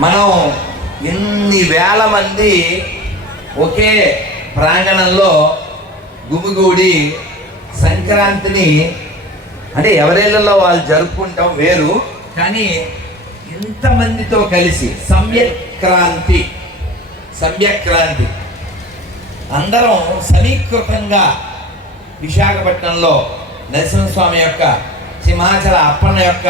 మనం ఇన్ని వేల మంది ఒకే ప్రాంగణంలో గుమిగూడి సంక్రాంతిని అంటే ఎవరేళ్ళలో వాళ్ళు జరుపుకుంటాం వేరు కానీ ఇంతమందితో కలిసి సమ్యక్రాంతి సమ్యక్రాంతి అందరం సమీకృతంగా విశాఖపట్నంలో నరసింహస్వామి యొక్క సింహాచల అప్పన్న యొక్క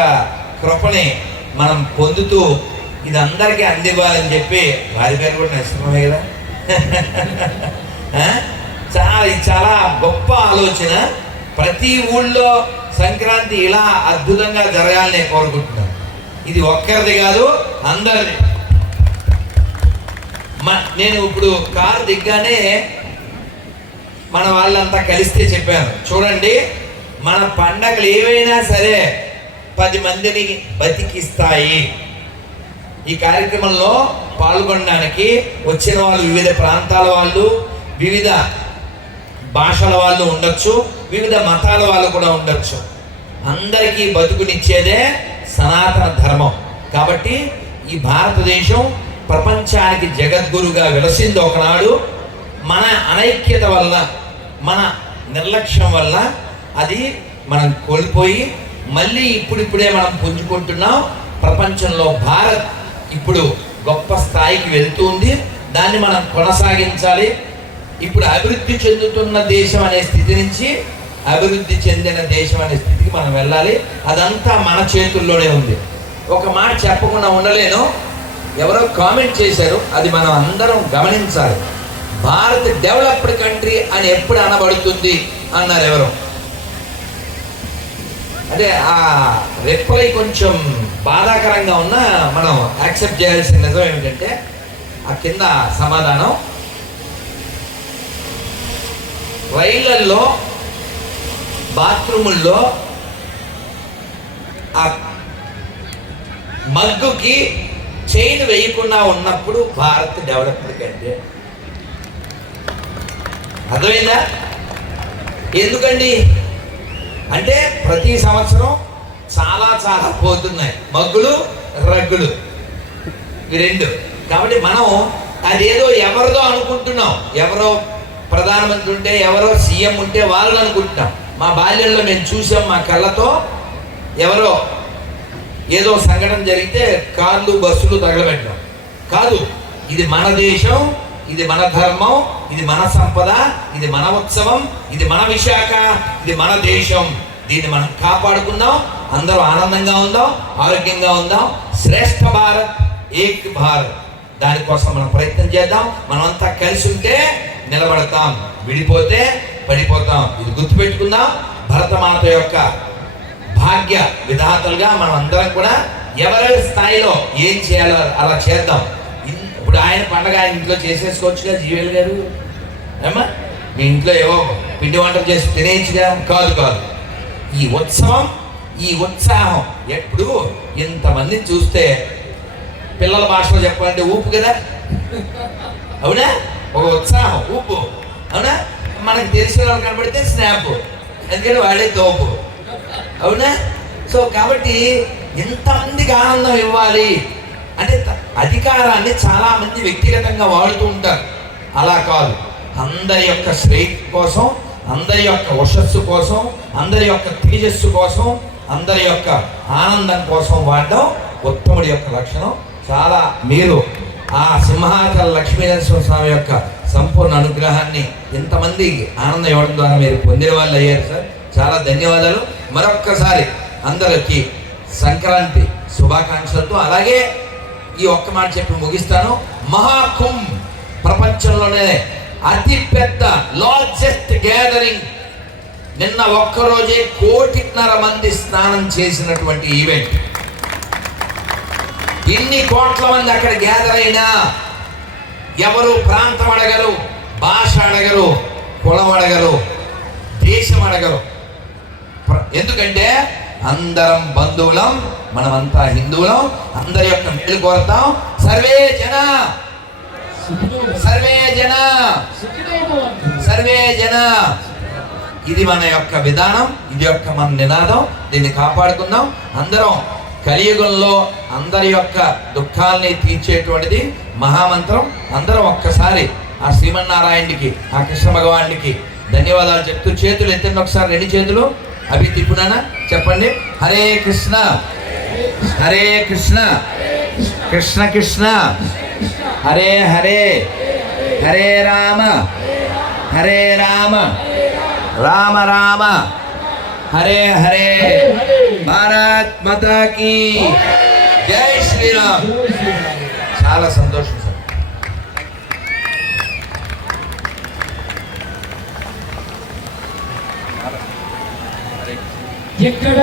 కృపని మనం పొందుతూ ఇది అందరికీ అందివ్వాలని చెప్పి వారి పేరు కూడా నష్టమే కదా? చాలా ఇది చాలా గొప్ప ఆలోచన. ప్రతి ఊళ్ళో సంక్రాంతి ఇలా అద్భుతంగా జరగాలని నేను కోరుకుంటున్నాను. ఇది ఒక్కరిది కాదు అందరిది. మ- నేను ఇప్పుడు కారు దిగ్గానే మన వాళ్ళంతా కలిస్తే చెప్పాను. చూడండి మన పండగలు ఏవైనా సరే పది మందిని బతికిస్తాయి. ఈ కార్యక్రమంలో పాల్గొనడానికి వచ్చిన వాళ్ళు వివిధ ప్రాంతాల వాళ్ళు వివిధ భాషల వాళ్ళు ఉండొచ్చు వివిధ మతాల వాళ్ళు కూడా ఉండొచ్చు. అందరికీ బతుకునిచ్చేదే సనాతన ధర్మం. కాబట్టి ఈ భారతదేశం ప్రపంచానికి జగద్గురుగా వెలసింది ఒకనాడు. మన అనైక్యత వల్ల మన నిర్లక్ష్యం వల్ల అది మనం కోల్పోయి మళ్ళీ ఇప్పుడిప్పుడే మనం పుంజుకుంటున్నాం. ప్రపంచంలో భారత్ ఇప్పుడు గొప్ప స్థాయికి వెళ్తుంది దాన్ని మనం కొనసాగించాలి. ఇప్పుడు అభివృద్ధి చెందుతున్న దేశం అనే స్థితి నుంచి అభివృద్ధి చెందిన దేశం అనే స్థితికి మనం వెళ్ళాలి. అదంతా మన చేతుల్లోనే ఉంది. ఒక మాట చెప్పకుండా ఉండలేను. ఎవరో కామెంట్ చేశారు. అది మనం అందరం గమనించాలి. భారత్ డెవలప్డ్ కంట్రీ అని ఎప్పుడు అనబడుతుంది? అన్నారు ఎవరో. అంటే ఆ రిప్లై కొంచెం బాధాకరంగా ఉన్న మనం యాక్సెప్ట్ చేయాల్సిన నిజం ఏమిటంటే ఆ కింద సమాధానం రైళ్ళల్లో బాత్రూముల్లో ఆ మగ్గుకి చైన్ వేయకుండా ఉన్నప్పుడు భారత్ డెవలప్మెంట్ కంటే. అర్థమైందా? ఎందుకండి? అంటే ప్రతి సంవత్సరం చాలా చాలా పోతున్నాయి. మగ్గులు రగ్గులు. ఈ రెండు. కాబట్టి మనం అదేదో ఎవరిదో అనుకుంటున్నాం. ఎవరో ప్రధానమంత్రి ఉంటే ఎవరో సీఎం ఉంటే వాళ్ళని అనుకుంటున్నాం. మా బాల్యంలో మేము చూసాం మా కళ్ళతో ఎవరో ఏదో సంఘటన జరిగితే కార్లు బస్సులు తగలబెట్టడం కాదు ఇది మన దేశం ఇది మన ధర్మం ఇది మన సంపద ఇది మన ఉత్సవం ఇది మన విశాఖ ఇది మన దేశం. దీన్ని మనం కాపాడుకుందాం అందరూ ఆనందంగా ఉందాం ఆరోగ్యంగా ఉందాం. శ్రేష్ఠ భారత్ ఏక్ భారత్. దానికోసం మనం ప్రయత్నం చేద్దాం. మనమంతా కలిసి ఉంటే నిలబడతాం. విడిపోతే పడిపోతాం. ఇది గుర్తుపెట్టుకుందాం. భరతమాత యొక్క భాగ్య విధాతలుగా మనం అందరం కూడా ఎవరెవరి స్థాయిలో ఏం చేయాలో అలా చేద్దాం. ఇప్పుడు ఆయన పండగ ఆయన ఇంట్లో చేసేసుకోవచ్చుగా జీవేల్ గారు? ఏమ్మా? మీ ఇంట్లో ఏవో పిండి వంటలు చేసి తినేయచ్చుగా? కాదు కాదు. ఈ ఉత్సవం ఈ ఉత్సాహం ఎప్పుడు ఇంతమందిని చూస్తే పిల్లల భాషలో చెప్పాలంటే ఊపు కదా? అవునా? ఒక ఉత్సాహం ఊపు. అవునా? మనకి తెలిసిన వాళ్ళు కనబడితే స్నాప్ ఎందుకంటే వాడే తోపు. అవునా? సో కాబట్టి ఎంతమందికి ఆనందం ఇవ్వాలి. అంటే అధికారాన్ని చాలామంది వ్యక్తిగతంగా వాడుతూ ఉంటారు. అలా కాదు. అందరి యొక్క శ్రేయ్ కోసం అందరి యొక్క వశస్సు కోసం అందరి యొక్క తేజస్సు కోసం అందరి యొక్క ఆనందం కోసం వాడడం ఉత్తముడి యొక్క లక్షణం. చాలా మీరు ఆ సింహాచల లక్ష్మీనరసింహ స్వామి యొక్క సంపూర్ణ అనుగ్రహాన్ని ఇంతమంది ఆనందం ఇవ్వడం ద్వారా మీరు పొందిన వాళ్ళు అయ్యారు సార్. చాలా ధన్యవాదాలు. మరొక్కసారి అందరికి సంక్రాంతి శుభాకాంక్షలతో అలాగే ఈ ఒక్క మాట చెప్పి ముగిస్తాను. మహాకుంభ్ ప్రపంచంలోనే అతి పెద్ద లార్జెస్ట్ గ్యాదరింగ్ నిన్న ఒక్కరోజే కోటిన్నర మంది స్నానం చేసినటువంటి ఈవెంట్ ఇన్ని కోట్ల మంది అక్కడ గ్యాదర్ అయినా ఎవరు ప్రాంతం అడగరు భాష అడగరు కులం అడగరు దేశం అడగరు. ఎందుకంటే అందరం బంధువులం మనమంతా హిందువులం అందరి యొక్క మేలు కోరతాం. సర్వే జనా సర్వే జన. ఇది మన యొక్క విధానం ఇది యొక్క మన నినాదం. దీన్ని కాపాడుకుందాం. అందరం కలియుగంలో అందరి యొక్క దుఃఖాల్ని తీర్చేటువంటిది మహామంత్రం. అందరం ఒక్కసారి ఆ శ్రీమన్నారాయణుడికి ఆ కృష్ణ భగవానుడికి ధన్యవాదాలు చెప్తూ చేతులు ఎత్తండి ఒకసారి రెండు చేతులు. అవి తిప్పునానా? చెప్పండి. హరే కృష్ణ. హరే కృష్ణ. కృష్ణ కృష్ణ. హరే హరే. హరే రామ హరే రామ రామ రామ హరే హరే భారత్ మాతా కీ జై శ్రీరామ్ చాలా సంతోషం సార్. ఎక్కడ